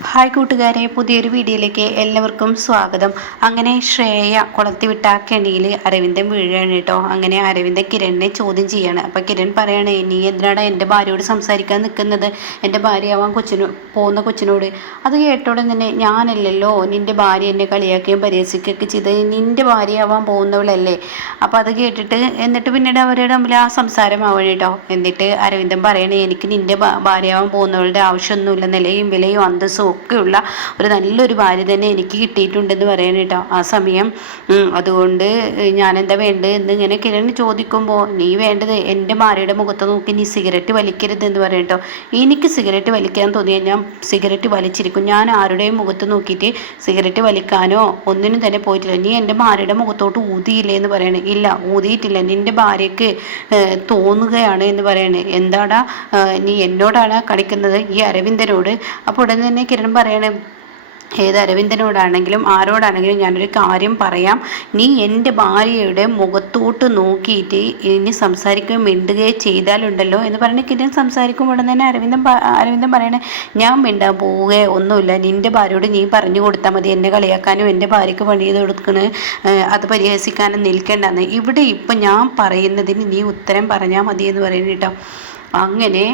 Hi കൂട്ടുകാരെ, പുതിയൊരു വീഡിയോയിലേക്ക് എല്ലാവർക്കും സ്വാഗതം. അങ്ങനെ ശ്രേയ കുളത്തി വിട്ട ആ കെണിയിൽ അരവിന്ദൻ വീഴുകയാണ് കേട്ടോ. അങ്ങനെ അരവിന്ദൻ കിരണിനെ ചോദ്യം ചെയ്യാണ്. അപ്പം കിരൺ പറയാണ്, നീ എന്തിനാണ് എൻ്റെ ഭാര്യയോട് സംസാരിക്കാൻ നിൽക്കുന്നത്? എൻ്റെ ഭാര്യയാവാൻ പോകുന്ന കൊച്ചിനോട്. അത് കേട്ടോടെ തന്നെ, ഞാനല്ലല്ലോ നിൻ്റെ ഭാര്യ എന്നെ കളിയാക്കുകയും പരിഹസിക്കുകയൊക്കെ ചെയ്ത്, നിൻ്റെ ഭാര്യയാവാൻ പോകുന്നവളല്ലേ. അപ്പം അത് കേട്ടിട്ട് എന്നിട്ട് പിന്നീട് അവരുടെ തമ്മിൽ ആ സംസാരമാവണം കേട്ടോ. എന്നിട്ട് അരവിന്ദൻ പറയണേ, എനിക്ക് നിൻ്റെ ഭാര്യയാവാൻ പോകുന്നവളുടെ ആവശ്യമൊന്നുമില്ല, നിലയും വിലയും അന്തസ്സും ഒക്കെയുള്ള ഒരു നല്ലൊരു ഭാര്യ തന്നെ എനിക്ക് കിട്ടിയിട്ടുണ്ടെന്ന് പറയാൻ കേട്ടോ. ആ സമയം അതുകൊണ്ട് ഞാൻ എന്താ വേണ്ടത് എന്ന് ഇങ്ങനെ കിരൺ ചോദിക്കുമ്പോൾ, നീ വേണ്ടത് എൻ്റെ ഭാര്യയുടെ മുഖത്ത് നോക്കി നീ സിഗരറ്റ് വലിക്കരുത് എന്ന് പറയാം കേട്ടോ. എനിക്ക് സിഗരറ്റ് വലിക്കാൻ തോന്നിയാൽ ഞാൻ സിഗരറ്റ് വലിച്ചിരിക്കും. ഞാൻ ആരുടെയും മുഖത്ത് നോക്കിയിട്ട് സിഗരറ്റ് വലിക്കാനോ ഒന്നിനും തന്നെ പോയിട്ടില്ല. നീ എൻ്റെ ഭാര്യയുടെ മുഖത്തോട്ട് ഊതിയില്ലേ എന്ന് പറയണേ. ഇല്ല, ഊതിയിട്ടില്ല, നിൻ്റെ ഭാര്യയ്ക്ക് തോന്നുകയാണ് എന്ന് പറയണേ. എന്താടാ നീ എന്നോടാണ് കളിക്കുന്നത്, ഈ അരവിന്ദനോട്? അപ്പോൾ ഉടനെ തന്നെ കിരൺ പറയണേ, ഏത് അരവിന്ദനോടാണെങ്കിലും ആരോടാണെങ്കിലും ഞാനൊരു കാര്യം പറയാം, നീ എൻ്റെ ഭാര്യയുടെ മുഖത്തോട്ട് നോക്കിയിട്ട് ഇനി സംസാരിക്കുകയും മിണ്ടുകയോ ചെയ്താലുണ്ടല്ലോ എന്ന് പറഞ്ഞ് കിരൺ സംസാരിക്കുമ്പോൾ തന്നെ അരവിന്ദൻ പറയണേ, ഞാൻ മിണ്ടാൻ പോവുകയോ ഒന്നുമില്ല, നിൻ്റെ ഭാര്യയോട് നീ പറഞ്ഞു കൊടുത്താൽ മതി, എന്നെ കളിയാക്കാനും എൻ്റെ ഭാര്യയ്ക്ക് പണി ചെയ്ത് കൊടുക്കണ അത് പരിഹസിക്കാനും നിൽക്കേണ്ടെന്ന്. ഇവിടെ ഇപ്പം ഞാൻ പറയുന്നതിന് നീ ഉത്തരം പറഞ്ഞാൽ മതി എന്ന് പറയുന്നത് കേട്ടോ. അങ്ങനെ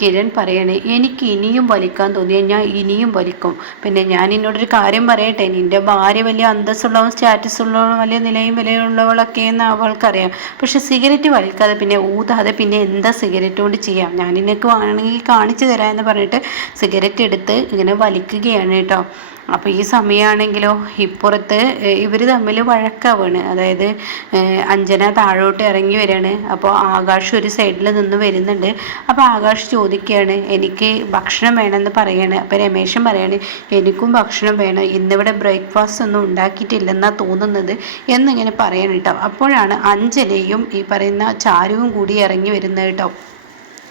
കിരൺ പറയണേ, എനിക്ക് ഇനിയും വലിക്കാൻ തോന്നിയാൽ ഞാൻ ഇനിയും വലിക്കും. പിന്നെ ഞാൻ എന്നോടൊരു കാര്യം പറയട്ടെ, നിൻ്റെ ഭാര്യ വലിയ അന്തസ്സുള്ളവൻ സ്റ്റാറ്റസ് ഉള്ളവളും വലിയ നിലയും വിലയുള്ളവളൊക്കെയെന്ന് അവൾക്കറിയാം. പക്ഷെ സിഗരറ്റ് വലിക്കാതെ പിന്നെ ഊതാതെ പിന്നെ എന്താ സിഗരറ്റ് കൊണ്ട് ചെയ്യാം? ഞാൻ നിനക്ക് വേണമെങ്കിൽ കാണിച്ചു തരാമെന്ന് പറഞ്ഞിട്ട് സിഗരറ്റ് എടുത്ത് ഇങ്ങനെ വലിക്കുകയാണ് കേട്ടോ. അപ്പോൾ ഈ സമയമാണെങ്കിലോ ഇപ്പുറത്ത് ഇവർ തമ്മിൽ വഴക്കാവാണ്. അതായത് അഞ്ജന താഴോട്ട് ഇറങ്ങി വരികയാണ്. അപ്പോൾ ആകാശ് ഒരു സൈഡിൽ നിന്ന് വരുന്നുണ്ട്. അപ്പോൾ ആകാശ് ചോദിക്കുകയാണ്, എനിക്ക് ഭക്ഷണം വേണമെന്ന് പറയാണ്. അപ്പോൾ രമേശൻ പറയാണ്, എനിക്കും ഭക്ഷണം വേണം, ഇന്നിവിടെ ബ്രേക്ക്ഫാസ്റ്റ് ഒന്നും ഉണ്ടാക്കിയിട്ടില്ലെന്നാണ് തോന്നുന്നത് എന്നിങ്ങനെ പറയണം കേട്ടോ. അപ്പോഴാണ് അഞ്ജനയും ഈ പറയുന്ന ചാരുവും കൂടി ഇറങ്ങി വരുന്നത് കേട്ടോ.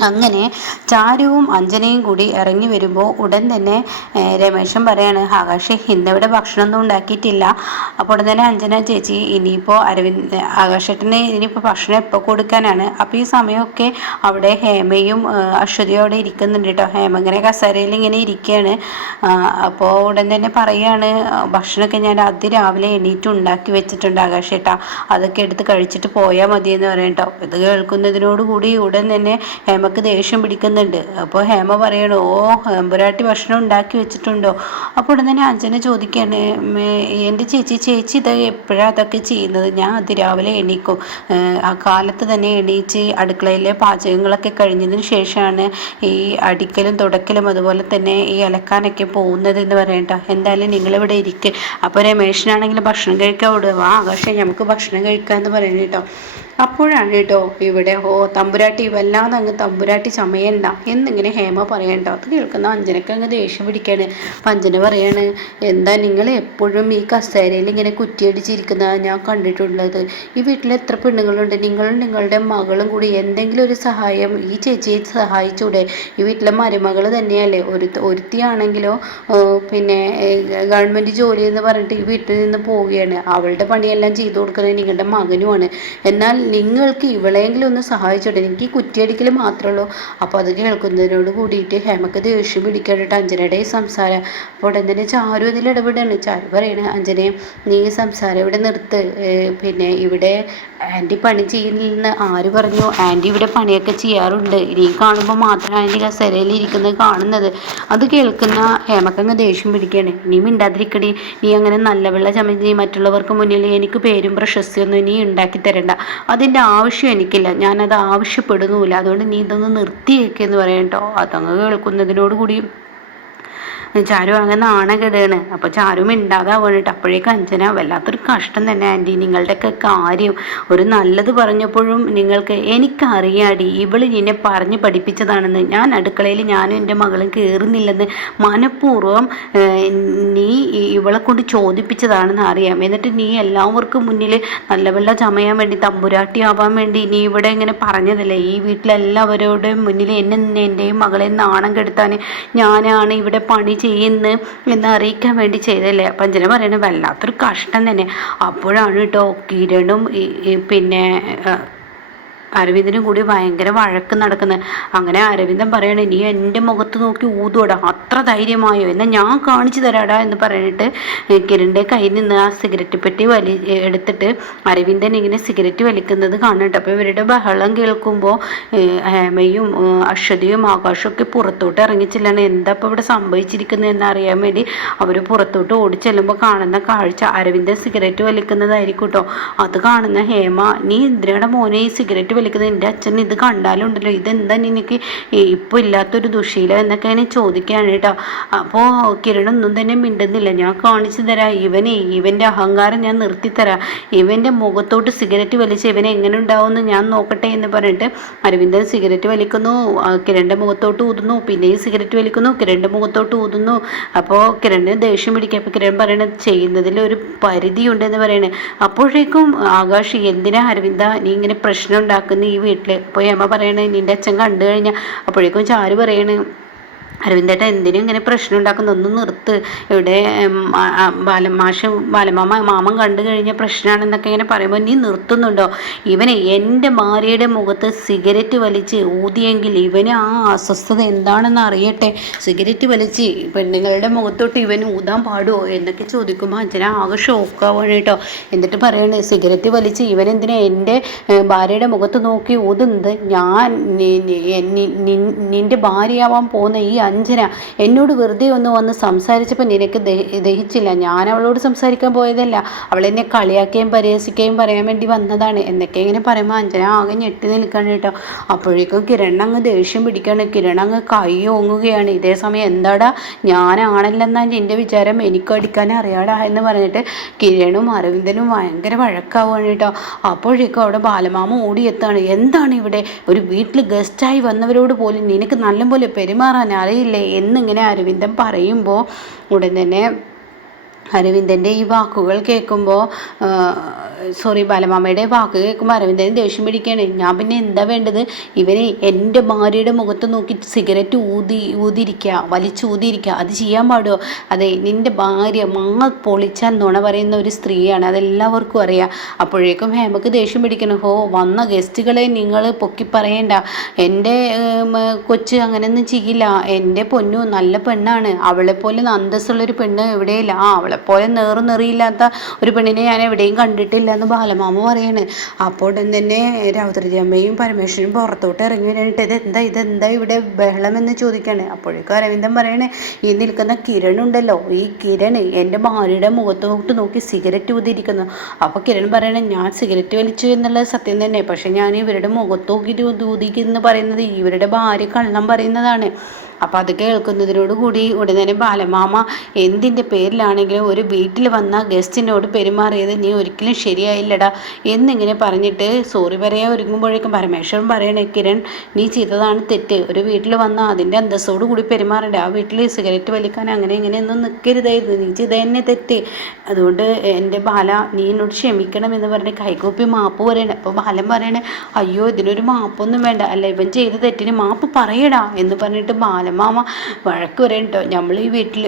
അങ്ങനെ ചാരുവും അഞ്ജനയും കൂടി ഇറങ്ങി വരുമ്പോൾ ഉടൻ തന്നെ രമേശൻ പറയാണ്, ആകാശേ ഇന്നിവിടെ ഭക്ഷണമൊന്നും ഉണ്ടാക്കിയിട്ടില്ല. അപ്പോൾ ഉടൻ തന്നെ അഞ്ജന ചേച്ചി, ഇനിയിപ്പോൾ ആകാശേട്ടന് ഇനിയിപ്പോൾ ഭക്ഷണം എപ്പോൾ കൊടുക്കാനാണ്? അപ്പോൾ ഈ സമയമൊക്കെ അവിടെ ഹേമയും അശ്വതിയും അവിടെ ഇരിക്കുന്നുണ്ട് കേട്ടോ. ഹേമ ഇങ്ങനെ കസേരയിൽ ഇങ്ങനെ ഇരിക്കുകയാണ്. അപ്പോൾ ഉടൻ തന്നെ പറയുകയാണ്, ഭക്ഷണമൊക്കെ ഞാൻ രാവിലെ എണീറ്റ് ഉണ്ടാക്കി വെച്ചിട്ടുണ്ട് ആകാശേട്ടാ, അതൊക്കെ എടുത്ത് കഴിച്ചിട്ട് പോയാൽ മതിയെന്ന് പറയാം കേട്ടോ. ഇത് കേൾക്കുന്നതിനോടുകൂടി ഉടൻ തന്നെ ഹേമ ദേഷ്യം പിടിക്കുന്നുണ്ട്. അപ്പോൾ ഹേമ പറയണോ, എമ്പുരാട്ടി ഭക്ഷണം ഉണ്ടാക്കി വെച്ചിട്ടുണ്ടോ? അപ്പോൾ ഉടനെ തന്നെ അഞ്ജന ചോദിക്കുകയാണ്, എൻ്റെ ചേച്ചി ഇത് എപ്പോഴാണ് അതൊക്കെ ചെയ്യുന്നത്? ഞാൻ അതിരാവിലെ എണീക്കും, ആ കാലത്ത് തന്നെ എണീച്ച് അടുക്കളയിലെ പാചകങ്ങളൊക്കെ കഴിഞ്ഞതിന് ശേഷമാണ് ഈ അടിക്കലും തുടക്കലും അതുപോലെ തന്നെ ഈ അലക്കാനൊക്കെ പോകുന്നത് എന്ന് പറയട്ടോ. എന്തായാലും നിങ്ങളിവിടെ ഇരിക്കുക. അപ്പോൾ രമേശനാണെങ്കിൽ ഭക്ഷണം കഴിക്കാൻ വിടുക, ആകാശം നമുക്ക് ഭക്ഷണം കഴിക്കാമെന്ന് പറയുന്നത് കേട്ടോ. അപ്പോഴാണ് കേട്ടോ ഇവിടെ തമ്പുരാട്ടി വല്ലാതെ അങ്ങ് തമ്പുരാട്ടി ചമയണ്ട എന്നിങ്ങനെ ഹേമ പറയണ്ട. അത് കേൾക്കുന്ന അഞ്ജനക്ക് അങ്ങ് ദേഷ്യം പിടിക്കുകയാണ്. അപ്പം അഞ്ജന പറയാണ്, എന്താ നിങ്ങൾ എപ്പോഴും ഈ കസേരയിൽ ഇങ്ങനെ കുറ്റിയടിച്ചിരിക്കുന്നതാണ് ഞാൻ കണ്ടിട്ടുള്ളത്. ഈ വീട്ടിൽ എത്ര പെണ്ണുങ്ങളുണ്ട്, നിങ്ങളും നിങ്ങളുടെ മകളും കൂടി എന്തെങ്കിലും ഒരു സഹായം ഈ ചേച്ചിയെ സഹായിച്ചൂടെ? ഈ വീട്ടിലെ മരുമകൾ തന്നെയല്ലേ. ഒരുത്തിയാണെങ്കിലോ പിന്നെ ഗവൺമെൻറ് ജോലി എന്ന് പറഞ്ഞിട്ട് ഈ വീട്ടിൽ നിന്ന് പോവുകയാണ്. അവളുടെ പണിയെല്ലാം ചെയ്തു കൊടുക്കുന്നത് നിങ്ങളുടെ മകനുമാണ്. എന്നാൽ നിങ്ങൾക്ക് ഇവളെങ്കിലും ഒന്ന് സഹായിച്ചോട്ടെ, എനിക്ക് കുറ്റിയടിക്കൽ മാത്രമേ ഉള്ളൂ. അപ്പോൾ അത് കേൾക്കുന്നതിനോട് കൂടിയിട്ട് ഹേമക്ക് ദേഷ്യം പിടിക്കാനായിട്ട് അഞ്ജനയുടെ ഈ സംസാരം. അപ്പോൾ ഉടൻ തന്നെ ചാരു അതിൽ ഇടപെടുകയാണ്. ചാരു പറയണേ, അഞ്ജനെ നീ സംസാരം ഇവിടെ നിർത്ത്. പിന്നെ ഇവിടെ ആൻറ്റി പണി ചെയ്യുന്നില്ലെന്ന് ആര് പറഞ്ഞു? ആൻറ്റി ഇവിടെ പണിയൊക്കെ ചെയ്യാറുണ്ട്, നീ കാണുമ്പോൾ മാത്രം ആൻറ്റി കസേരയിൽ ഇരിക്കുന്നത് കാണുന്നത്. അത് കേൾക്കുന്ന ഹേമക്കങ്ങ് ദേഷ്യം പിടിക്കുകയാണ്. നീ മിണ്ടാതിരിക്കടി, നീ അങ്ങനെ നല്ല വെള്ള ചമഞ്ഞ് മറ്റുള്ളവർക്ക് മുന്നിൽ എനിക്ക് പേരും പ്രശസ്തിയൊന്നും നീ ഉണ്ടാക്കി തരണ്ട, അതിൻ്റെ ആവശ്യം എനിക്കില്ല, ഞാനത് ആവശ്യപ്പെടുന്നുമില്ല. അതുകൊണ്ട് നീ ഇതൊന്ന് നിർത്തിയേക്കെന്ന് പറയാം കേട്ടോ. അതങ്ങ് കേൾക്കുന്നതിനോട് കൂടി ചാരു അങ്ങനെ നാണകേടാണ്. അപ്പോൾ ചാരു മിണ്ടാതെ വേണ്ടിട്ട്. അപ്പോഴേക്ക് അഞ്ജന, വല്ലാത്തൊരു കഷ്ടം തന്നെ ആൻറ്റി, നിങ്ങളുടെയൊക്കെ കാര്യം. ഒരു നല്ലത് പറഞ്ഞപ്പോഴും നിങ്ങൾക്ക് എനിക്കറിയാടി ഇവള് നിന്നെ പറഞ്ഞ് പഠിപ്പിച്ചതാണെന്ന്. ഞാൻ അടുക്കളയിൽ ഞാനും എൻ്റെ മകളും കയറുന്നില്ലെന്ന് മനഃപൂർവ്വം നീ ഇവളെ കൊണ്ട് ചോദിപ്പിച്ചതാണെന്ന് അറിയാം. എന്നിട്ട് നീ എല്ലാവർക്കും മുന്നിൽ നല്ല വെള്ള ചമയാൻ വേണ്ടി, തമ്പുരാട്ടി ആവാൻ വേണ്ടി നീ ഇവിടെ ഇങ്ങനെ പറഞ്ഞതല്ലേ? ഈ വീട്ടിലെല്ലാവരുടെയും മുന്നിൽ എൻ്റെയും മകളെ നാണം കെടുത്താൻ ഞാനാണ് ഇവിടെ പണി ചെയ്യുന്നു എന്ന് അറിയിക്കാൻ വേണ്ടി ചെയ്തല്ലേ? അപ്പം അഞ്ജന പറയണ വല്ലാത്തൊരു കഷ്ടം തന്നെ. അപ്പോഴാണ് കേട്ടോ കിരണും പിന്നെ അരവിന്ദനും കൂടി ഭയങ്കര വഴക്ക് നടക്കുന്നത്. അങ്ങനെ അരവിന്ദൻ പറയണേ, നീ എൻ്റെ മുഖത്ത് നോക്കി ഊതുവടാ, അത്ര ധൈര്യമായോ, എന്നാൽ ഞാൻ കാണിച്ചു തരാടാ എന്ന് പറഞ്ഞിട്ട് കിരണിൻ്റെ കയ്യിൽ നിന്ന് ആ സിഗരറ്റ് പെട്ടി എടുത്തിട്ട് അരവിന്ദൻ ഇങ്ങനെ സിഗരറ്റ് വലിക്കുന്നത് കാണുന്നുണ്ട്. അപ്പോൾ ഇവരുടെ ബഹളം കേൾക്കുമ്പോൾ ഹേമയും അശ്വതിയും ആകാശമൊക്കെ പുറത്തോട്ട് ഇറങ്ങിച്ചില്ലാണ്. എന്താ ഇപ്പോൾ ഇവിടെ സംഭവിച്ചിരിക്കുന്നത് എന്നറിയാൻ വേണ്ടി അവർ പുറത്തോട്ട് ഓടിച്ചെല്ലുമ്പോൾ കാണുന്ന കാഴ്ച അരവിന്ദൻ സിഗരറ്റ് വലിക്കുന്നതായിരിക്കും കേട്ടോ. അത് കാണുന്ന ഹേമ, നീ എന്തിനാണ് മോനെ ഈ സിഗരറ്റ് വലിക്കുന്നത്, എൻ്റെ അച്ഛൻ ഇത് കണ്ടാലുണ്ടല്ലോ, ഇതെന്താ നിനക്ക് ഇപ്പോൾ ഇല്ലാത്തൊരു ദുശീലം എന്നൊക്കെയാണ് ചോദിക്കുകയാണ് കേട്ടോ. അപ്പോൾ കിരണൊന്നും തന്നെ മിണ്ടുന്നില്ല. ഞാൻ കാണിച്ചു തരാം, ഇവൻ്റെ അഹങ്കാരം ഞാൻ നിർത്തിത്തരാം, ഇവൻ്റെ മുഖത്തോട്ട് സിഗരറ്റ് വലിച്ച് ഇവനെ എങ്ങനെ ഉണ്ടാവുമെന്ന് ഞാൻ നോക്കട്ടെ എന്ന് പറഞ്ഞിട്ട് അരവിന്ദൻ സിഗരറ്റ് വലിക്കുന്നു, കിരണിൻ്റെ മുഖത്തോട്ട് ഊതുന്നു, പിന്നെയും സിഗരറ്റ് വലിക്കുന്നു, കിരണിൻ്റെ മുഖത്തോട്ട് ഊതുന്നു. അപ്പോൾ കിരണിന് ദേഷ്യം പിടിക്കുക. അപ്പോൾ കിരൺ പറയണത് ചെയ്യുന്നതിൽ ഒരു പരിധിയുണ്ടെന്ന് പറയണേ. അപ്പോഴേക്കും ആകാശ്, എന്തിനാ അരവിന്ദ നീ ഇങ്ങനെ പ്രശ്നം ഉണ്ടാക്കുന്ന ഈ വീട്ടിൽ? അപ്പോൾ ഹേമ പറയണേ, നിൻ്റെ അച്ഛൻ കണ്ടു കഴിഞ്ഞാൽ. അപ്പോഴേക്കും ചാരു പറയണേ, അരവിന്ദേട്ട എന്തിനും ഇങ്ങനെ പ്രശ്നം ഉണ്ടാക്കുന്ന, ഒന്ന് നിർത്ത്, ഇവിടെ മാമൻ കണ്ടു കഴിഞ്ഞ പ്രശ്നമാണെന്നൊക്കെ ഇങ്ങനെ പറയുമ്പോൾ നീ നിർത്തുന്നുണ്ടോ? ഇവനെ എൻ്റെ ഭാര്യയുടെ മുഖത്ത് സിഗരറ്റ് വലിച്ച് ഊതിയെങ്കിൽ ഇവന് ആ അസ്വസ്ഥത എന്താണെന്ന് അറിയട്ടെ. സിഗരറ്റ് വലിച്ച് പെണ്ണുങ്ങളുടെ മുഖത്തോട്ട് ഇവന് ഊതാൻ പാടുമോ എന്നൊക്കെ ചോദിക്കുമ്പോൾ അച്ഛനെ ആകെ ഷോക്കാവാണ് കേട്ടോ. എന്നിട്ട് പറയണേ, സിഗരറ്റ് വലിച്ച് ഇവനെന്തിനാ എൻ്റെ ഭാര്യയുടെ മുഖത്ത് നോക്കി ഊതുന്നത്? ഞാൻ നിൻ്റെ ഭാര്യയാവാൻ പോകുന്ന ഈ അഞ്ജന എന്നോട് വെറുതെ ഒന്ന് വന്ന് സംസാരിച്ചപ്പോൾ നിനക്ക് ദഹിച്ചില്ല. ഞാൻ അവളോട് സംസാരിക്കാൻ പോയതല്ല, അവളെന്നെ കളിയാക്കുകയും പരിഹസിക്കുകയും പറയാൻ വേണ്ടി വന്നതാണ് എന്നൊക്കെ ഇങ്ങനെ പറയുമ്പോൾ അഞ്ജന ആകെ ഞെട്ടി നിൽക്കുകയാണ് കേട്ടോ. അപ്പോഴേക്കും കിരൺ അങ്ങ് ദേഷ്യം പിടിക്കുകയാണ്. കിരൺ അങ്ങ് കൈ ഓങ്ങുകയാണ്. ഇതേ സമയം എന്താടാ ഞാനാണല്ലെന്നാണ് എൻ്റെ വിചാരം, എനിക്ക് അടിക്കാൻ അറിയാടാ എന്ന് പറഞ്ഞിട്ട് കിരണും അരവിന്ദനും ഭയങ്കര വഴക്കാവുകയാണ് കേട്ടോ. അപ്പോഴേക്കും അവിടെ ബാലമാമ ഓടിയെത്താണ്. എന്താണ് ഇവിടെ ഒരു വീട്ടിൽ ഗസ്റ്റായി വന്നവരോട് പോലും നിനക്ക് നല്ലപോലെ പെരുമാറാൻ അറിയില്ലേ എന്നിങ്ങനെ അരവിന്ദൻ പറയുമ്പോൾ ഉടൻ തന്നെ അരവിന്ദൻ്റെ ഈ വാക്കുകൾ കേൾക്കുമ്പോൾ ബാലമാമയുടെ വാക്ക് കേൾക്കുമ്പോൾ അരവിന്ദന് ദേഷ്യം പിടിക്കുകയാണ്. ഞാൻ പിന്നെ എന്താ വേണ്ടത്? ഇവന് എൻ്റെ ഭാര്യയുടെ മുഖത്ത് നോക്കി സിഗരറ്റ് ഊതിയിരിക്കുക, വലിച്ചൂതിയിരിക്കുക, അത് ചെയ്യാൻ പാടുമോ? അതെ, നിൻ്റെ ഭാര്യ പൊളിച്ചാൽ നുണ പറയുന്ന ഒരു സ്ത്രീയാണ്, അതെല്ലാവർക്കും അറിയാം. അപ്പോഴേക്കും ഹേമക്ക് ദേഷ്യം പിടിക്കണം. വന്ന ഗസ്റ്റുകളെ നിങ്ങൾ പൊക്കി പറയണ്ട, എൻ്റെ കൊച്ച് അങ്ങനെയൊന്നും ചെയ്യില്ല, എൻ്റെ പൊന്നു നല്ല പെണ്ണാണ്, അവളെപ്പോലെ അന്തസ്സുള്ളൊരു പെണ്ണ് എവിടെയില്ല, അവളെപ്പോലെ നെറിയില്ലാത്ത ഒരു പെണ്ണിനെ ഞാൻ എവിടെയും കണ്ടിട്ടില്ല എന്ന് ബാലമാമ പറയാണ്. അപ്പോൾ ഉടൻ തന്നെ രൗദ്രജമ്മയും പരമേശ്വരനും പുറത്തോട്ട് ഇറങ്ങി വരാനിട്ട് ഇതെന്താ ഇവിടെ ബഹളം എന്ന് ചോദിക്കുകയാണ്. അപ്പോഴേക്കും അരവിന്ദൻ പറയണേ, ഈ നിൽക്കുന്ന കിരൺ ഉണ്ടല്ലോ, ഈ കിരൺ എൻ്റെ ഭാര്യയുടെ മുഖത്തോട്ട് നോക്കി സിഗരറ്റ് ഊതിയിരിക്കുന്നു. അപ്പോൾ കിരൺ പറയണേ, ഞാൻ സിഗരറ്റ് വലിച്ചു എന്നുള്ളത് സത്യം തന്നെ, പക്ഷെ ഞാൻ ഇവരുടെ മുഖത്ത് നോക്കിയിട്ട് ഊതിക്കുന്നു പറയുന്നത് ഇവരുടെ ഭാര്യ കള്ളം പറയുന്നതാണ്. അപ്പോൾ അത് കേൾക്കുന്നതിനോട് കൂടി ഉടൻ തന്നെ ബാലമാമ, എന്തിൻ്റെ പേരിലാണെങ്കിലും ഒരു വീട്ടിൽ വന്ന ഗസ്റ്റിനോട് പെരുമാറിയത് നീ ഒരിക്കലും ശരിയായില്ലടാ എന്നിങ്ങനെ പറഞ്ഞിട്ട് സോറി പറയാൻ ഒരുങ്ങുമ്പോഴേക്കും പരമേശ്വരൻ പറയണേ, കിരൺ നീ ചെയ്തതാണ് തെറ്റ്, ഒരു വീട്ടിൽ വന്നാൽ അതിൻ്റെ അന്തസ്സോട് കൂടി പെരുമാറണ്ടേ, ആ വീട്ടിൽ സിഗരറ്റ് വലിക്കാൻ അങ്ങനെ ഇങ്ങനെയൊന്നും നിൽക്കരുതായിരുന്നു, നീ ചെയ്ത തന്നെ തെറ്റ്, അതുകൊണ്ട് എൻ്റെ ബാല നീ എന്നോട് ക്ഷമിക്കണം എന്ന് പറഞ്ഞ് കൈകൂപ്പി മാപ്പ് പറയണേ. അപ്പോൾ ബാലൻ പറയണേ, അയ്യോ ഇതിനൊരു മാപ്പൊന്നും വേണ്ട, അല്ല ഇവൻ ചെയ്ത തെറ്റിന് മാപ്പ് പറയടാ എന്ന് പറഞ്ഞിട്ട് ബാലമാമ വഴക്ക് പറയണം കേട്ടോ. നമ്മൾ ഈ വീട്ടിൽ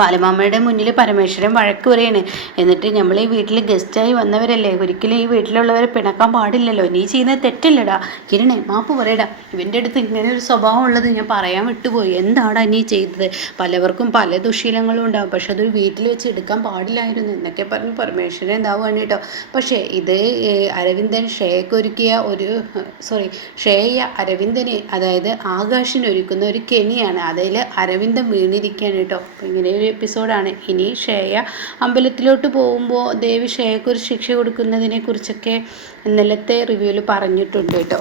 ബാലമാമയുടെ മുന്നിൽ പരമേശ്വരൻ വഴക്ക് പറയാണ്. എന്നിട്ട് നമ്മൾ ഈ വീട്ടിൽ ഗസ്റ്റായി വന്നവരല്ലേ, ഒരിക്കലും ഈ വീട്ടിലുള്ളവരെ പിണക്കാൻ പാടില്ലല്ലോ, നീ ചെയ്യുന്നത് തെറ്റല്ലടാ, കിരണേ മാപ്പ് പറയടാ, ഇവൻ്റെ അടുത്ത് ഇങ്ങനെ ഒരു സ്വഭാവം ഉള്ളത് ഞാൻ പറയാൻ വിട്ടുപോയി, എന്താടാ നീ ചെയ്തത്, പലവർക്കും പല ദുശീലങ്ങളും ഉണ്ടാവും, പക്ഷെ അതൊരു വീട്ടിൽ വെച്ച് എടുക്കാൻ പാടില്ലായിരുന്നു എന്നൊക്കെ പറഞ്ഞ് പരമേശ്വരൻ എന്താവുകയാണ് കേട്ടോ. പക്ഷേ ഇത് അരവിന്ദൻ ശ്രേയ അരവിന്ദന്, അതായത് ആകാശിന് ഒരുക്കുന്ന ഒരു കെണിയാണ്, അതിൽ അരവിന്ദൻ വീണിരിക്കുകയാണ് കേട്ടോ. അപ്പോൾ ഇങ്ങനെ ഒരു എപ്പിസോഡാണ്. ഇനി ശ്രേയ അമ്പലത്തിലോട്ട് പോകുമ്പോൾ ദേവി ശ്രേയക്കൊരു ശിക്ഷ കൊടുക്കുന്നതിനെ കുറിച്ചൊക്കെ ഇന്നലത്തെ റിവ്യൂവിൽ പറഞ്ഞിട്ടുണ്ട് കേട്ടോ.